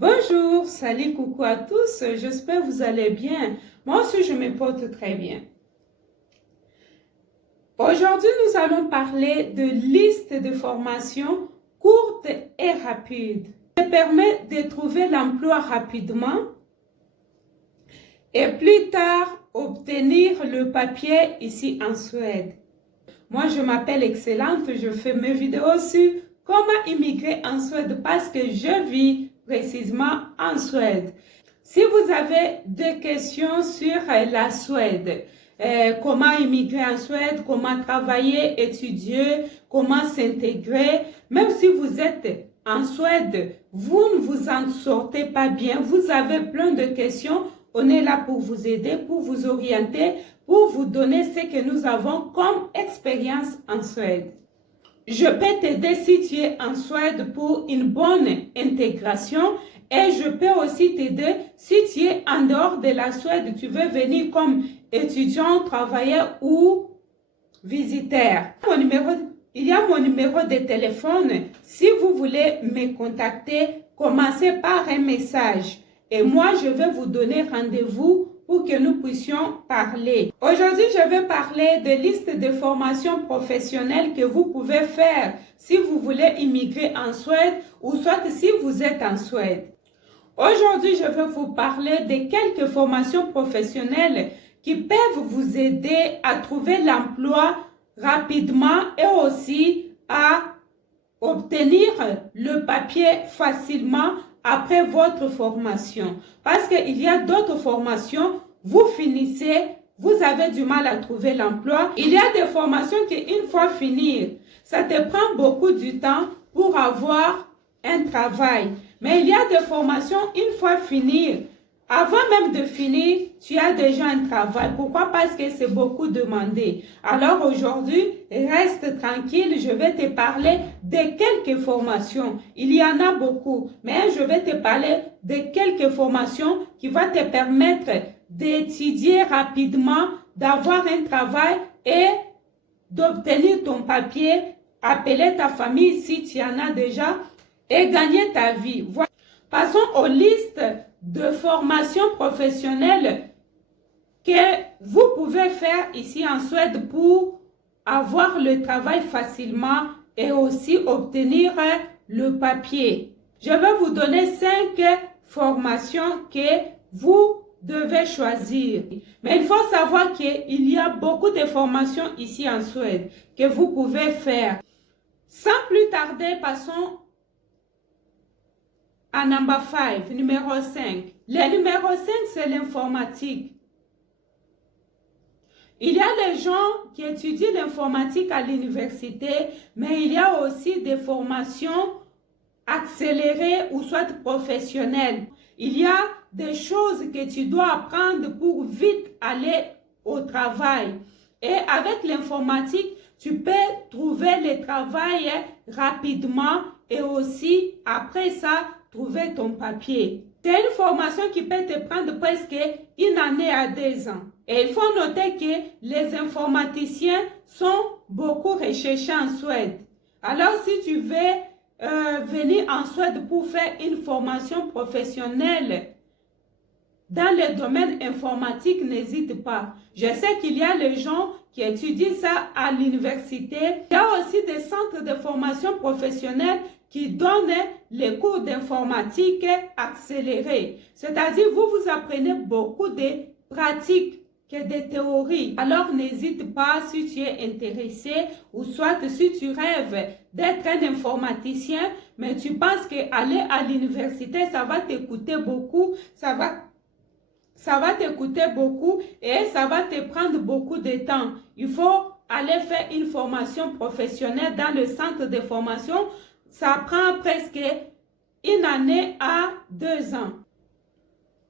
Bonjour, salut, coucou à tous, j'espère que vous allez bien. Moi aussi, je me porte très bien. Aujourd'hui, nous allons parler de liste de formation courte et rapide. Ça permet de trouver l'emploi rapidement et plus tard obtenir le papier ici en Suède. Moi, je m'appelle Excellente, je fais mes vidéos sur comment immigrer en Suède parce que je vis précisément en Suède. Si vous avez des questions sur la Suède, comment immigrer en Suède, comment travailler, étudier, comment s'intégrer, même si vous êtes en Suède, vous ne vous en sortez pas bien, vous avez plein de questions, on est là pour vous aider, pour vous orienter, pour vous donner ce que nous avons comme expérience en Suède. Je peux t'aider si tu es en Suède pour une bonne intégration et je peux aussi t'aider si tu es en dehors de la Suède, tu veux venir comme étudiant, travailleur ou visiteur. Il y a mon numéro de téléphone. Si vous voulez me contacter, commencez par un message et moi je vais vous donner rendez-vous pour que nous puissions parler. Aujourd'hui, je vais parler de liste de formations professionnelles que vous pouvez faire si vous voulez immigrer en Suède ou soit si vous êtes en Suède. Aujourd'hui, je vais vous parler de quelques formations professionnelles qui peuvent vous aider à trouver l'emploi rapidement et aussi à obtenir le papier facilement après votre formation. Parce qu'il y a d'autres formations, vous finissez, vous avez du mal à trouver l'emploi. Il y a des formations qui, une fois finies, ça te prend beaucoup de temps pour avoir un travail. Mais il y a des formations, une fois finies, avant même de finir, tu as déjà un travail. Pourquoi? Parce que c'est beaucoup demandé. Alors aujourd'hui, reste tranquille, je vais te parler de quelques formations. Il y en a beaucoup, mais je vais te parler de quelques formations qui vont te permettre d'étudier rapidement, d'avoir un travail et d'obtenir ton papier, appeler ta famille si tu en as déjà et gagner ta vie. Voilà. Passons aux listes de formations professionnelles que vous pouvez faire ici en Suède pour avoir le travail facilement et aussi obtenir le papier. Je vais vous donner 5 formations que vous devez choisir. Mais il faut savoir qu'il y a beaucoup de formations ici en Suède que vous pouvez faire. Sans plus tarder, passons à number 5, numéro 5. Le numéro 5, c'est l'informatique. Il y a les gens qui étudient l'informatique à l'université, mais il y a aussi des formations accélérées ou soit professionnelles. Il y a des choses que tu dois apprendre pour vite aller au travail. Et avec l'informatique, tu peux trouver le travail rapidement et aussi après ça, trouver ton papier. C'est une formation qui peut te prendre presque une année à 2 ans. Et il faut noter que les informaticiens sont beaucoup recherchés en Suède. Alors si tu veux venir en Suède pour faire une formation professionnelle dans le domaine informatique, n'hésite pas. Je sais qu'il y a les gens qui étudient ça à l'université. Il y a aussi des centres de formation professionnelle qui donnent les cours d'informatique accélérés. C'est-à-dire, vous apprenez beaucoup de pratiques que de théories. Alors, n'hésite pas si tu es intéressé ou soit si tu rêves d'être un informaticien, mais tu penses qu'aller à l'université, ça va t'écouter beaucoup, ça va t'écouter beaucoup et ça va te prendre beaucoup de temps. Il faut aller faire une formation professionnelle dans le centre de formation. Ça prend presque une année à 2 ans.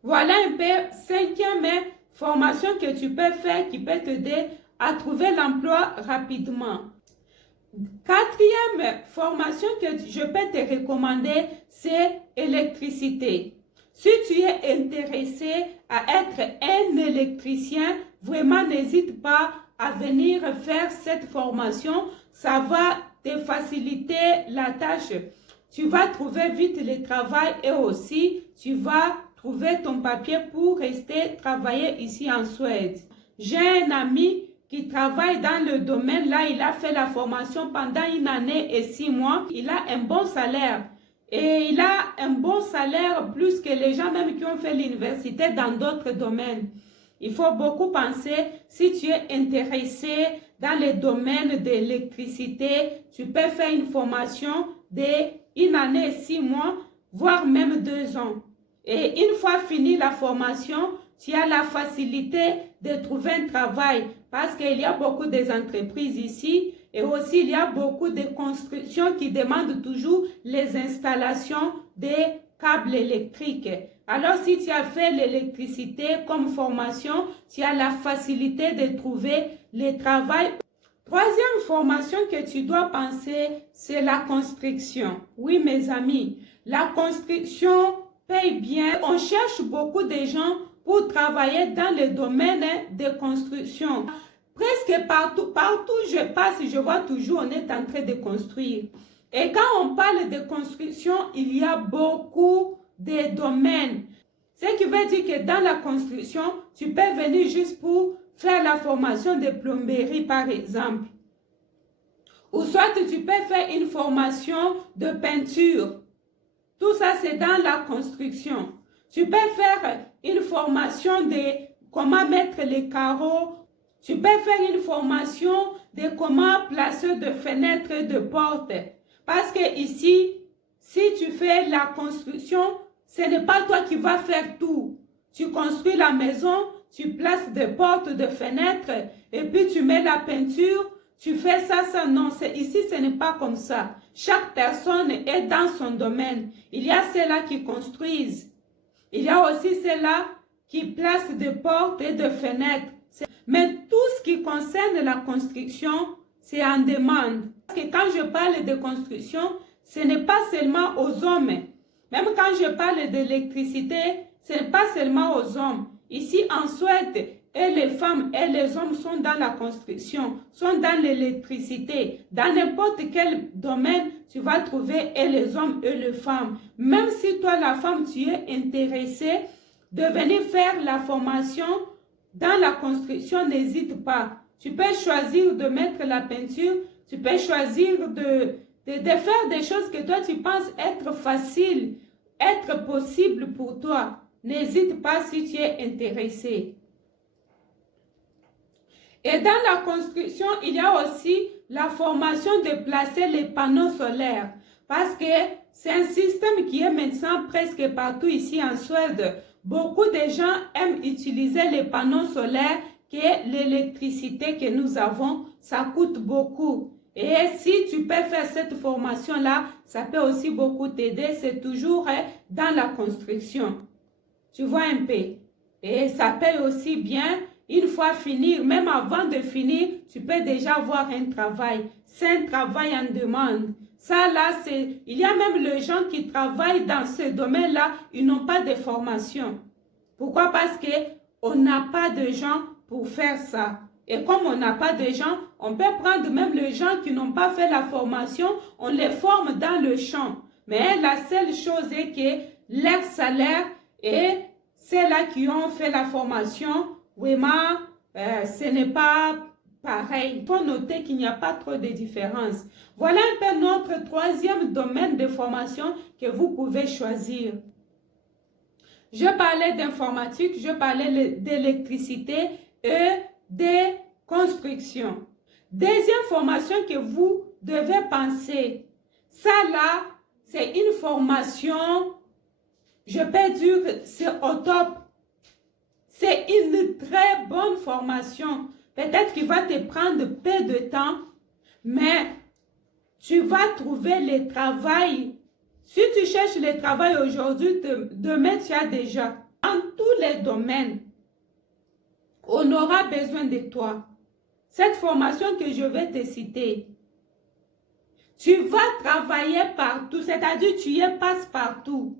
Voilà un peu 5e formation que tu peux faire qui peut t'aider à trouver l'emploi rapidement. 4e formation que je peux te recommander, c'est électricité. Si tu es intéressé à être un électricien, vraiment n'hésite pas à venir faire cette formation. Ça va te faciliter la tâche tu vas trouver vite le travail et aussi tu vas trouver ton papier pour rester travailler ici en Suède. J'ai un ami qui travaille dans le domaine là, il a fait la formation pendant 1 année et 6 mois. Il a un bon salaire. Et il a un bon salaire plus que les gens même qui ont fait l'université dans d'autres domaines. Il faut beaucoup penser, si tu es intéressé dans le domaine de l'électricité, tu peux faire une formation de 1 année et 6 mois, voire même 2 ans. Et une fois fini la formation, tu as la facilité de trouver un travail parce qu'il y a beaucoup d'entreprises ici et aussi il y a beaucoup de constructions qui demandent toujours les installations des câbles électriques. Alors si tu as fait l'électricité comme formation, tu as la facilité de trouver le travail. Troisième formation que tu dois penser, c'est la construction. Oui mes amis, la construction paye bien. On cherche beaucoup de gens pour travailler dans le domaine de construction. Presque partout je passe, je vois toujours on est en train de construire. Et quand on parle de construction, il y a beaucoup de domaines. Ce qui veut dire que dans la construction, tu peux venir juste pour faire la formation de plomberie par exemple. Ou soit tu peux faire une formation de peinture. Tout ça, c'est dans la construction. Tu peux faire une formation de comment mettre les carreaux. Tu peux faire une formation de comment placer de fenêtres et de portes. Parce que ici, si tu fais la construction, ce n'est pas toi qui vas faire tout. Tu construis la maison, tu places des portes, des fenêtres, et puis tu mets la peinture, tu fais ça, non. Ici, ce n'est pas comme ça. Chaque personne est dans son domaine. Il y a ceux-là qui construisent. Il y a aussi ceux-là qui placent des portes et des fenêtres. Mais tout ce qui concerne la construction, c'est en demande. Parce que quand je parle de construction, ce n'est pas seulement aux hommes. Même quand je parle d'électricité, ce n'est pas seulement aux hommes. Ici en Suède, et les femmes et les hommes sont dans la construction, sont dans l'électricité. Dans n'importe quel domaine, tu vas trouver et les hommes et les femmes. Même si toi, la femme, tu es intéressée de venir faire la formation dans la construction, n'hésite pas. Tu peux choisir de mettre la peinture, tu peux choisir de faire des choses que toi, tu penses être faciles, être possible pour toi. N'hésite pas si tu es intéressé. Et dans la construction, il y a aussi la formation de placer les panneaux solaires. Parce que c'est un système qui est maintenant presque partout ici en Suède. Beaucoup de gens aiment utiliser les panneaux solaires, que l'électricité que nous avons, ça coûte beaucoup. Et si tu peux faire cette formation-là, ça peut aussi beaucoup t'aider. C'est toujours dans la construction. Tu vois un peu. Et ça paye aussi bien. Une fois fini, même avant de finir, tu peux déjà avoir un travail. C'est un travail en demande. Ça là, il y a même les gens qui travaillent dans ce domaine-là, ils n'ont pas de formation. Pourquoi? Parce qu'on n'a pas de gens pour faire ça. Et comme on n'a pas de gens, on peut prendre même les gens qui n'ont pas fait la formation, on les forme dans le champ. Mais la seule chose est que leur salaire et ceux-là qui ont fait la formation, vraiment, ce n'est pas pareil. Il faut noter qu'il n'y a pas trop de différence. Voilà un peu notre troisième domaine de formation que vous pouvez choisir. Je parlais d'informatique, je parlais d'électricité et de construction. Deuxième formation que vous devez penser, ça là, c'est une formation, je peux dire que c'est au top. C'est une très bonne formation. Peut-être qu'il va te prendre peu de temps, mais tu vas trouver le travail. Si tu cherches le travail aujourd'hui, demain tu as déjà. Dans tous les domaines, on aura besoin de toi. Cette formation que je vais te citer, tu vas travailler partout, c'est-à-dire tu y passes partout.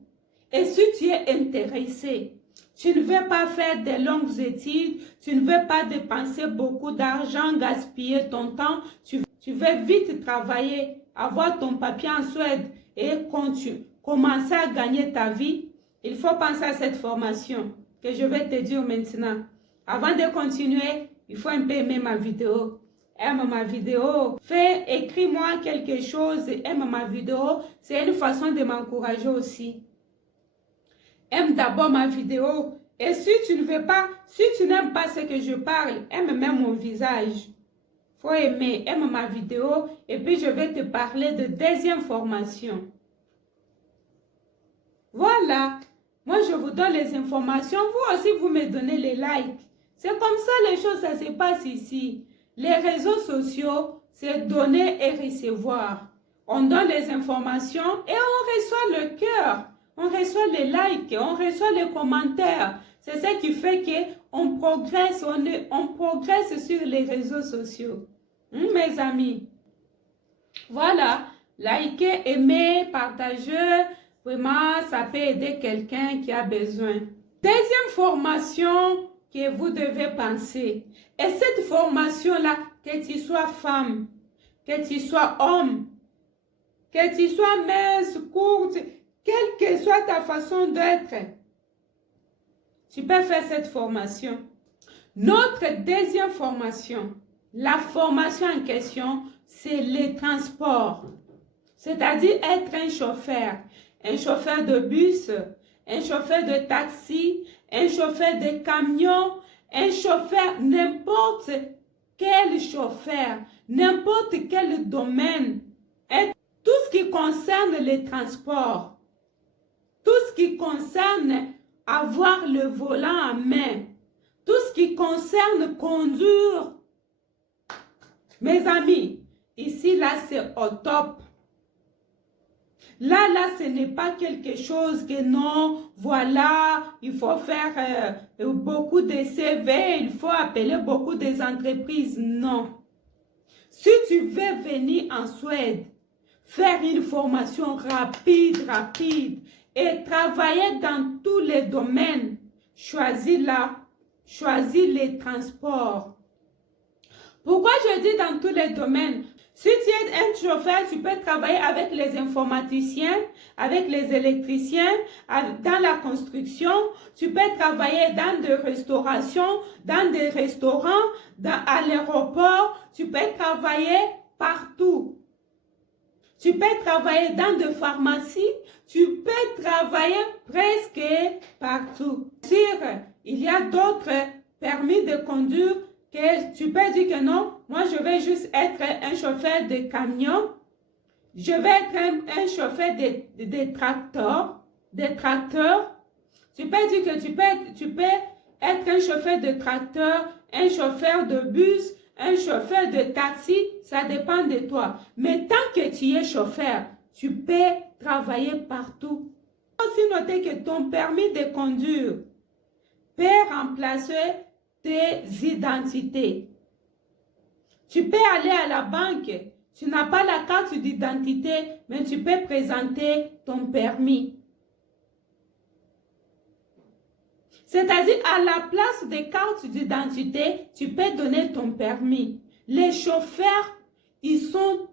Et si tu es intéressé, tu ne veux pas faire de longues études, tu ne veux pas dépenser beaucoup d'argent, gaspiller ton temps, tu veux vite travailler, avoir ton papier en Suède et commencer à gagner ta vie, il faut penser à cette formation que je vais te dire maintenant. Avant de continuer, il faut un peu aimer ma vidéo. Aime ma vidéo. Écris-moi quelque chose, aime ma vidéo. C'est une façon de m'encourager aussi. Aime d'abord ma vidéo. Et si tu ne veux pas, si tu n'aimes pas ce que je parle, aime même mon visage. Faut aimer, aime ma vidéo. Et puis je vais te parler de deuxième formation. Voilà. Moi, je vous donne les informations. Vous aussi, vous me donnez les likes. C'est comme ça les choses, ça se passe ici. Les réseaux sociaux, c'est donner et recevoir. On donne les informations et on reçoit le cœur. On reçoit les likes, on reçoit les commentaires. C'est ce qui fait qu'on progresse, on progresse sur les réseaux sociaux. Mes amis. Voilà. Likez, aimez, partagez. Vraiment, ça peut aider quelqu'un qui a besoin. Deuxième formation que vous devez penser. Et cette formation-là, que tu sois femme, que tu sois homme, que tu sois mince, courte, quelle que soit ta façon d'être, tu peux faire cette formation. Notre deuxième formation, la formation en question, c'est les transports. C'est-à-dire être un chauffeur de bus, un chauffeur de taxi, un chauffeur de camion, un chauffeur, n'importe quel chauffeur, n'importe quel domaine. Et tout ce qui concerne les transports, tout ce qui concerne avoir le volant en main, tout ce qui concerne conduire. Mes amis, ici, là, c'est au top. Là, ce n'est pas quelque chose que non, voilà, il faut faire beaucoup de CV, il faut appeler beaucoup des entreprises. Non. Si tu veux venir en Suède, faire une formation rapide et travailler dans tous les domaines, choisis les transports. Pourquoi je dis dans tous les domaines? Si tu es un chauffeur, tu peux travailler avec les informaticiens, avec les électriciens, dans la construction. Tu peux travailler dans des restaurations, dans des restaurants, à l'aéroport. Tu peux travailler partout. Tu peux travailler dans des pharmacies. Tu peux travailler presque partout. Il y a d'autres permis de conduire que tu peux dire que non, moi je vais juste être un chauffeur de camion, je vais être un chauffeur de tracteur. Tu peux dire que tu peux être un chauffeur de tracteur, un chauffeur de bus, un chauffeur de taxi, ça dépend de toi. Mais tant que tu es chauffeur, tu peux travailler partout. Il faut aussi noter que ton permis de conduire peut remplacer tes identités. Tu peux aller à la banque, tu n'as pas la carte d'identité, mais tu peux présenter ton permis. C'est-à-dire, à la place des cartes d'identité, tu peux donner ton permis. Les chauffeurs, ils ont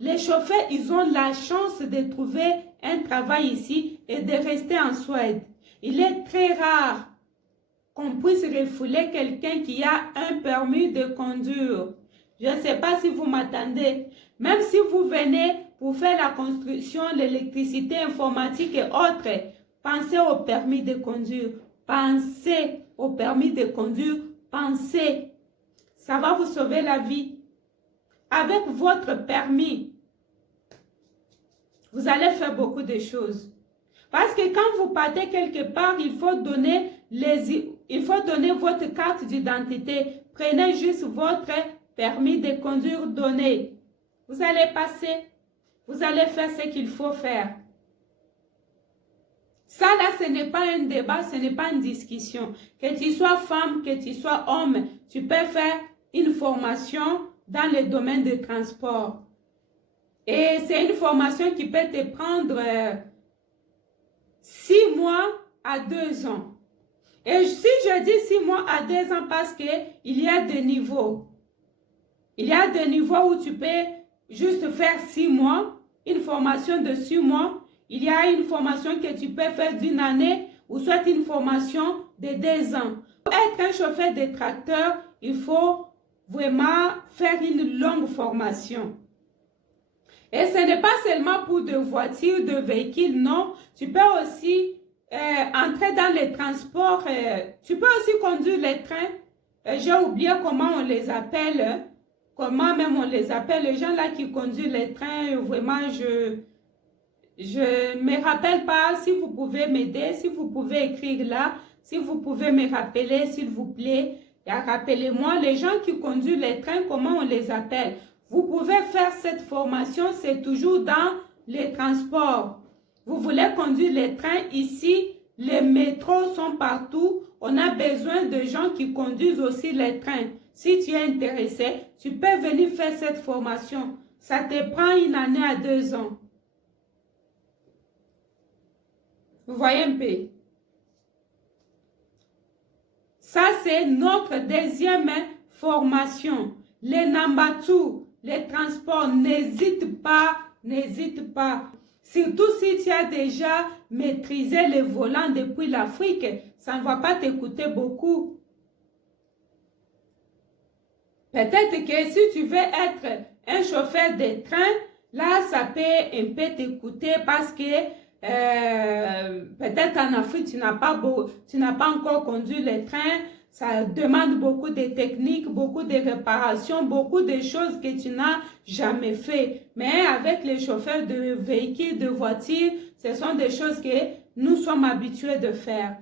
la chance de trouver un travail ici et de rester en Suède. Il est très rare qu'on puisse refouler quelqu'un qui a un permis de conduire. Je ne sais pas si vous m'attendez. Même si vous venez pour faire la construction, l'électricité, informatique et autres, pensez au permis de conduire. Pensez au permis de conduire. Pensez. Ça va vous sauver la vie. Avec votre permis, vous allez faire beaucoup de choses. Parce que quand vous partez quelque part, il faut donner votre carte d'identité. Prenez juste votre permis de conduire donné. Vous allez passer. Vous allez faire ce qu'il faut faire. Ça là, ce n'est pas un débat, ce n'est pas une discussion. Que tu sois femme, que tu sois homme, tu peux faire une formation dans le domaine de transport. Et c'est une formation qui peut te prendre 6 mois à 2 ans. Et si je dis 6 mois à 2 ans, parce qu'il y a des niveaux. Il y a des niveaux où tu peux juste faire 6 mois. une formation de 6 mois, il y a une formation que tu peux faire d'1 année ou soit une formation de 2 ans. Pour être un chauffeur de tracteur, il faut vraiment faire une longue formation. Et ce n'est pas seulement pour de voitures, de véhicules, non. Tu peux aussi entrer dans les transports. Tu peux aussi conduire les trains. J'ai oublié comment on les appelle. Comment même on les appelle. Les gens là qui conduisent les trains, vraiment, je me rappelle pas. Si vous pouvez m'aider, si vous pouvez écrire là, si vous pouvez me rappeler, s'il vous plaît. Rappelez-moi, les gens qui conduisent les trains, comment on les appelle? Vous pouvez faire cette formation, c'est toujours dans les transports. Vous voulez conduire les trains ici, les métros sont partout. On a besoin de gens qui conduisent aussi les trains. Si tu es intéressé, tu peux venir faire cette formation. Ça te prend 1 année à 2 ans. Vous voyez un peu? Ça, c'est notre deuxième formation. Les Nambatu, les transports, n'hésite pas, n'hésite pas. Surtout si tu as déjà maîtrisé les volants depuis l'Afrique, ça ne va pas t'écouter beaucoup. Peut-être que si tu veux être un chauffeur de train, là, ça peut un peu t'écouter parce que peut-être en Afrique, tu n'as pas encore conduit les trains. Ça demande beaucoup de techniques, beaucoup de réparations, beaucoup de choses que tu n'as jamais fait. Mais avec les chauffeurs de véhicules, de voitures, ce sont des choses que nous sommes habitués de faire.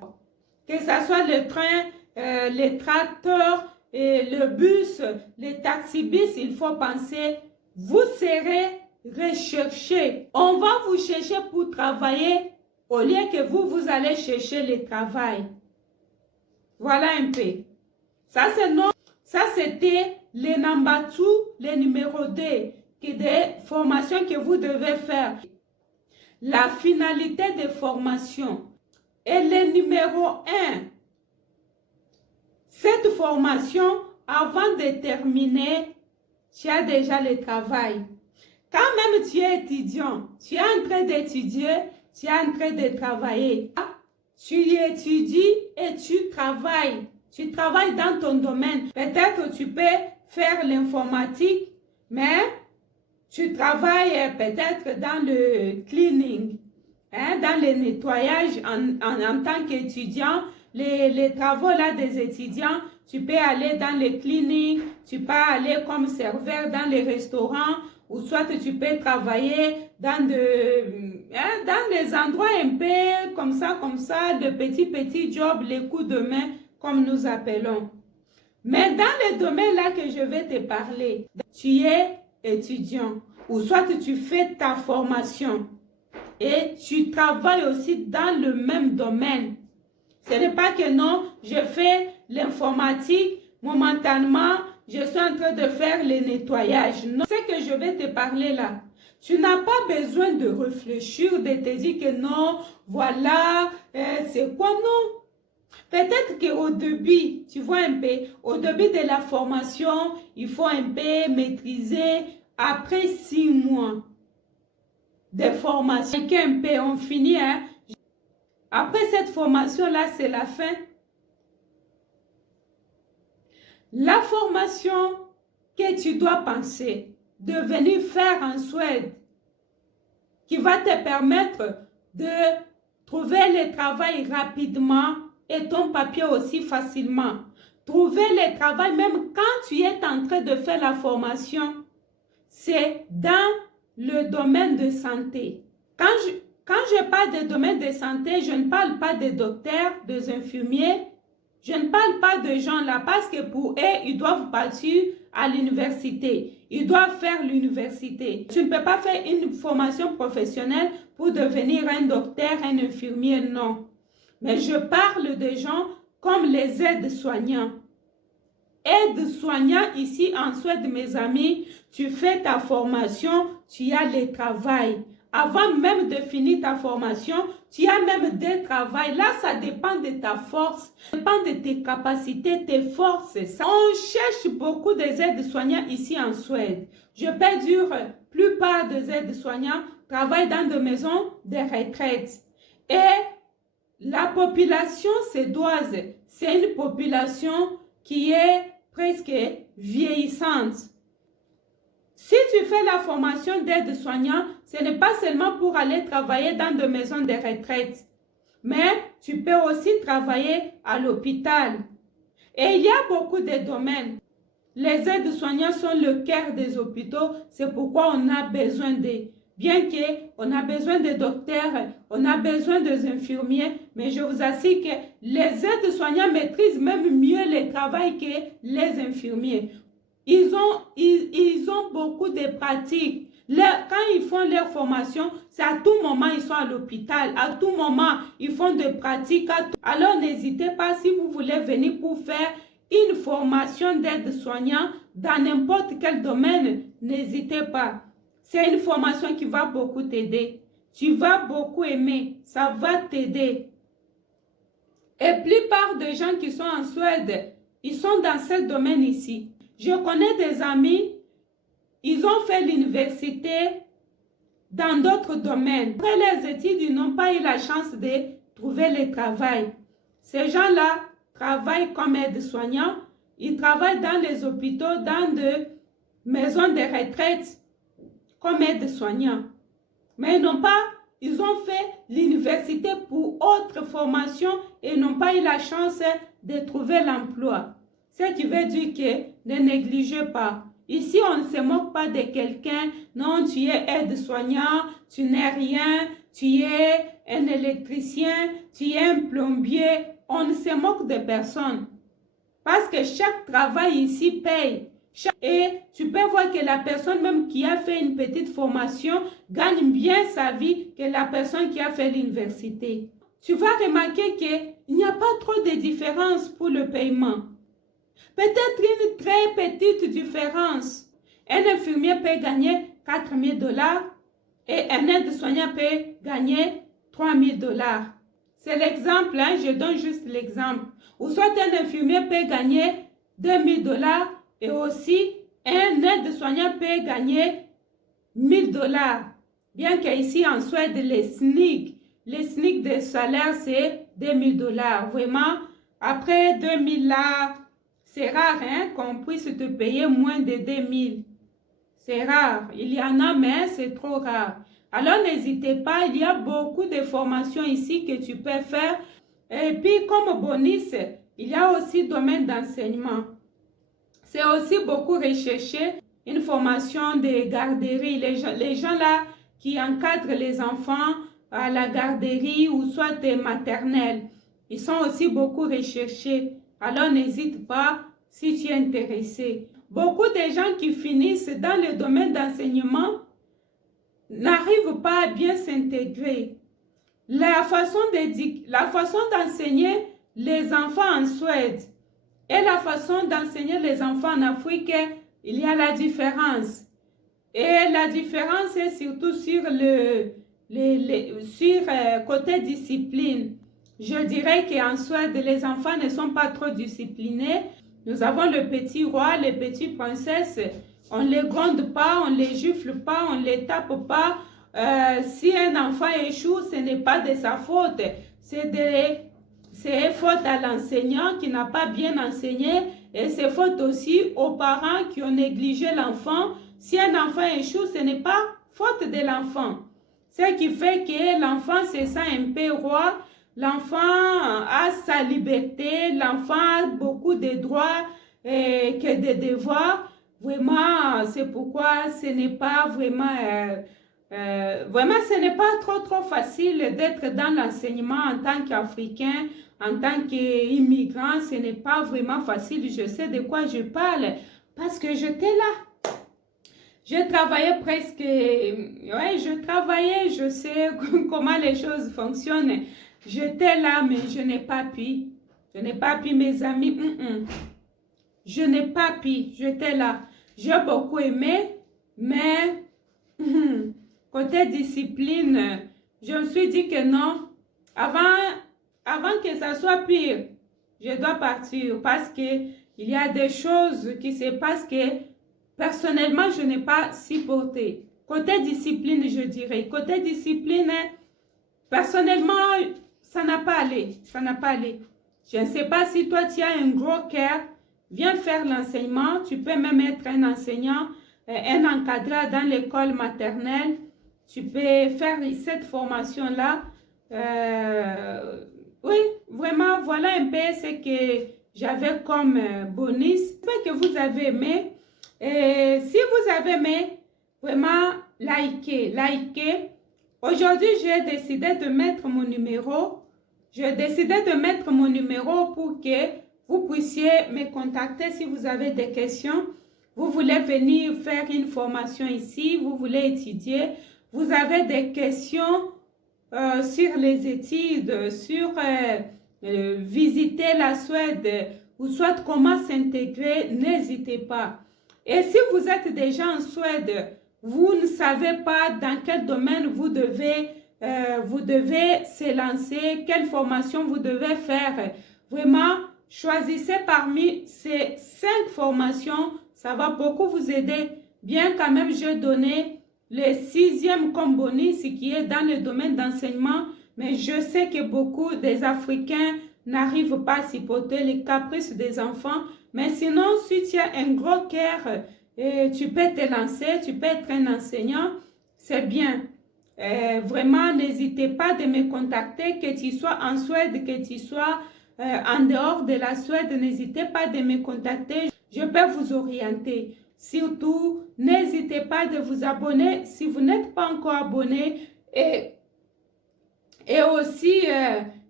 Que ce soit le train, les tracteurs, le bus, les taxibus, il faut penser, vous serez recherché. On va vous chercher pour travailler au lieu que vous allez chercher le travail. Voilà un peu. Ça, c'était les Nambatu, les numéro 2, qui des formations que vous devez faire. La finalité des formations. Et le numéro 1, cette formation, avant de terminer, tu as déjà le travail. Quand même tu es étudiant, tu es en train d'étudier, tu es en train de travailler. Tu étudies et tu travailles. Tu travailles dans ton domaine. Peut-être tu peux faire l'informatique, mais tu travailles peut-être dans le cleaning, dans le nettoyage en tant qu'étudiant. Les travaux là des étudiants, tu peux aller dans le cleaning, tu peux aller comme serveur dans les restaurants, ou soit tu peux travailler dans des endroits un peu comme ça, de petits jobs, les coups de main, comme nous appelons. Mais dans le domaine là que je vais te parler, tu es étudiant, ou soit tu fais ta formation, et tu travailles aussi dans le même domaine. Ce n'est pas que non, je fais l'informatique, momentanément, je suis en train de faire le nettoyage. Non, c'est que je vais te parler là. Tu n'as pas besoin de réfléchir, de te dire que non, voilà, c'est quoi non? Peut-être qu'au début, tu vois un peu, au début de la formation, il faut un peu maîtriser. Après 6 mois de formation, un peu, on finit, hein? Après cette formation-là, c'est la fin. La formation que tu dois penser de venir faire en Suède, qui va te permettre de trouver le travail rapidement et ton papier aussi facilement. Trouver le travail même quand tu es en train de faire la formation, c'est dans le domaine de santé. Quand je parle de domaine de santé, je ne parle pas des docteurs, des infirmiers, je ne parle pas de gens là parce que pour eux, ils doivent partir à l'université. Ils doivent faire l'université. Tu ne peux pas faire une formation professionnelle pour devenir un docteur, un infirmier, non. Mais je parle de gens comme les aides-soignants. Aide-soignant ici en Suède, mes amis, tu fais ta formation, tu as le travail. Avant même de finir ta formation, tu as même des travails. Là, ça dépend de ta force, ça dépend de tes capacités, tes forces. On cherche beaucoup des aides-soignants ici en Suède. Je peux dire plupart des aides-soignants travaillent dans des maisons de retraite. Et la population suédoise, c'est une population qui est presque vieillissante. Si tu fais la formation d'aide-soignant, ce n'est pas seulement pour aller travailler dans des maisons de retraite, mais tu peux aussi travailler à l'hôpital. Et il y a beaucoup de domaines. Les aides-soignants sont le cœur des hôpitaux, c'est pourquoi on a besoin d'eux. Bien qu'on a besoin de docteurs, on a besoin des infirmiers, mais je vous assure que les aides-soignants maîtrisent même mieux le travail que les infirmiers. Ils ont beaucoup de pratiques. Quand ils font leur formation, c'est à tout moment ils sont à l'hôpital, à tout moment ils font des pratiques. Alors n'hésitez pas si vous voulez venir pour faire une formation d'aide-soignant dans n'importe quel domaine, n'hésitez pas. C'est une formation qui va beaucoup t'aider. Tu vas beaucoup aimer, ça va t'aider. Et la plupart des gens qui sont en Suède, ils sont dans ce domaine ici. Je connais des amis, ils ont fait l'université dans d'autres domaines. Après les études, ils n'ont pas eu la chance de trouver le travail. Ces gens-là travaillent comme aides-soignants. Ils travaillent dans les hôpitaux, dans des maisons de retraite comme aides-soignants. Mais ils ont fait l'université pour autre formation et n'ont pas eu la chance de trouver l'emploi. Ce qui veut dire que ne négligez pas. Ici, on ne se moque pas de quelqu'un. Non, tu es aide-soignant, tu n'es rien, tu es un électricien, tu es un plombier. On ne se moque de personne. Parce que chaque travail ici paye. Et tu peux voir que la personne même qui a fait une petite formation gagne bien sa vie que la personne qui a fait l'université. Tu vas remarquer qu'il n'y a pas trop de différence pour le paiement. Peut-être une très petite différence. Un infirmier peut gagner 4 000 $ et un aide-soignant peut gagner 3 000 $. C'est l'exemple, hein, je donne juste l'exemple. Ou soit un infirmier peut gagner 2 000 $ et aussi un aide-soignant peut gagner 1 000 $. Bien qu'ici en Suède, les SNIC de salaire, c'est 2 000 $. Vraiment, après 2 000 $, là, c'est rare hein, qu'on puisse te payer moins de 2 000. C'est rare. Il y en a, mais c'est trop rare. Alors, n'hésitez pas. Il y a beaucoup de formations ici que tu peux faire. Et puis, comme bonus, il y a aussi domaine d'enseignement. C'est aussi beaucoup recherché une formation de garderie. Les gens là qui encadrent les enfants à la garderie ou soit des maternelles, ils sont aussi beaucoup recherchés. Alors, n'hésite pas si tu es intéressé. Beaucoup de gens qui finissent dans le domaine d'enseignement n'arrivent pas à bien s'intégrer. La façon d'enseigner les enfants en Suède et la façon d'enseigner les enfants en Afrique, il y a la différence. Et la différence est surtout sur côté discipline. Je dirais qu'en Suède, les enfants ne sont pas trop disciplinés. Nous avons le petit roi, les petites princesses. On ne les gronde pas, on ne les gifle pas, on ne les tape pas. Si un enfant échoue, ce n'est pas de sa faute. C'est faute à l'enseignant qui n'a pas bien enseigné. Et c'est faute aussi aux parents qui ont négligé l'enfant. Si un enfant échoue, ce n'est pas faute de l'enfant. Ce qui fait que l'enfant se sent un peu roi. L'enfant a sa liberté, l'enfant a beaucoup de droits et que de devoirs. Vraiment, c'est pourquoi ce n'est pas vraiment, ce n'est pas trop facile d'être dans l'enseignement en tant qu'Africain, en tant qu'immigrant. Ce n'est pas vraiment facile. Je sais de quoi je parle parce que j'étais là. Je travaillais presque, je sais comment les choses fonctionnent. J'étais là, mais je n'ai pas pu. Je n'ai pas pu, mes amis. Je n'ai pas pu. J'étais là. J'ai beaucoup aimé, mais côté discipline, je me suis dit que non. Avant que ça soit pire, je dois partir parce qu'il y a des choses qui se passent que personnellement, je n'ai pas supporté. côté discipline, je dirais. Côté discipline, personnellement, ça n'a pas allé. Ça n'a pas allé. Je ne sais pas si toi, tu as un gros cœur. Viens faire l'enseignement. Tu peux même être un enseignant, un encadrant dans l'école maternelle. Tu peux faire cette formation-là. Oui, vraiment, voilà un peu ce que j'avais comme bonus. J'espère que vous avez aimé. Et si vous avez aimé, vraiment, likez. Aujourd'hui, j'ai décidé de mettre mon numéro. J'ai décidé de mettre mon numéro pour que vous puissiez me contacter si vous avez des questions. Vous voulez venir faire une formation ici, vous voulez étudier. Vous avez des questions sur les études, sur visiter la Suède ou soit comment s'intégrer, n'hésitez pas. Et si vous êtes déjà en Suède, vous ne savez pas dans quel domaine vous devez se lancer, quelle formation vous devez faire. Vraiment, choisissez parmi ces 5 formations, ça va beaucoup vous aider. Bien quand même, j'ai donné le 6e comme bonus qui est dans le domaine d'enseignement, mais je sais que beaucoup des Africains n'arrivent pas à supporter les caprices des enfants. Mais sinon, si tu as un gros cœur, tu peux te lancer, tu peux être un enseignant, c'est bien. Vraiment, n'hésitez pas de me contacter, que tu sois en Suède, que tu sois en dehors de la Suède, n'hésitez pas de me contacter, je peux vous orienter. Surtout, n'hésitez pas de vous abonner si vous n'êtes pas encore abonné et aussi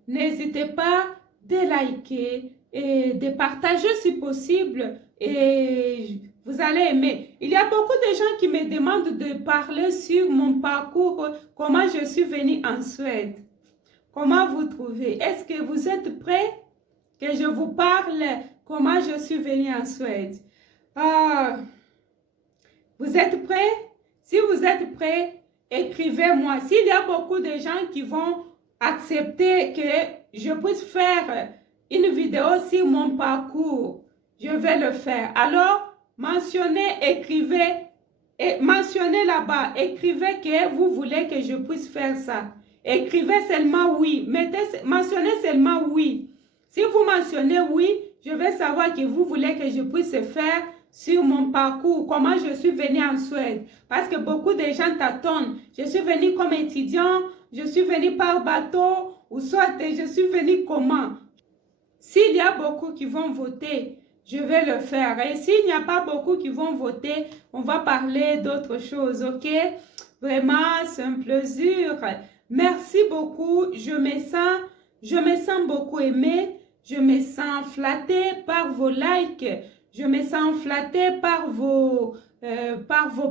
n'hésitez pas de liker et de partager si possible et vous allez aimer. Il y a beaucoup de gens qui me demandent de parler sur mon parcours, comment je suis venue en Suède. Comment vous trouvez? Est-ce que vous êtes prêts que je vous parle comment je suis venue en Suède? Vous êtes prêts? Si vous êtes prêts, écrivez-moi. S'il y a beaucoup de gens qui vont accepter que je puisse faire une vidéo sur mon parcours, je vais le faire. Alors, mentionnez, écrivez, et mentionnez là-bas, écrivez que vous voulez que je puisse faire ça. Écrivez seulement oui. Mentionnez seulement oui. Si vous mentionnez oui, je vais savoir que vous voulez que je puisse faire sur mon parcours, comment je suis venue en Suède. Parce que beaucoup de gens t'attendent. Je suis venue comme étudiant, je suis venue par bateau, ou soit je suis venue comment. S'il y a beaucoup qui vont voter, je vais le faire. Et s'il n'y a pas beaucoup qui vont voter, on va parler d'autre chose, ok? Vraiment, c'est un plaisir. Merci beaucoup. Je me sens beaucoup aimée. Je me sens flattée par vos likes. Je me sens flattée par vos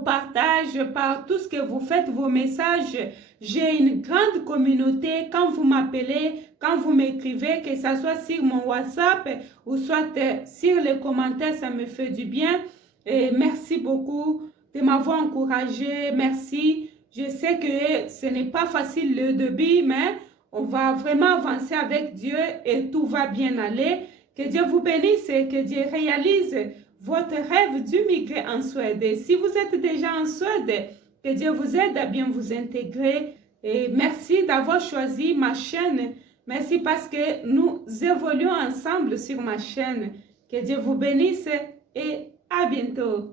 partages, par tout ce que vous faites, vos messages. J'ai une grande communauté. Quand vous m'appelez, quand vous m'écrivez, que ce soit sur mon WhatsApp ou soit sur les commentaires, ça me fait du bien. Et merci beaucoup de m'avoir encouragé. Merci. Je sais que ce n'est pas facile le début, mais on va vraiment avancer avec Dieu et tout va bien aller. Que Dieu vous bénisse et que Dieu réalise votre rêve d'immigrer en Suède. Et si vous êtes déjà en Suède, que Dieu vous aide à bien vous intégrer. Et merci d'avoir choisi ma chaîne. Merci parce que nous évoluons ensemble sur ma chaîne. Que Dieu vous bénisse et à bientôt.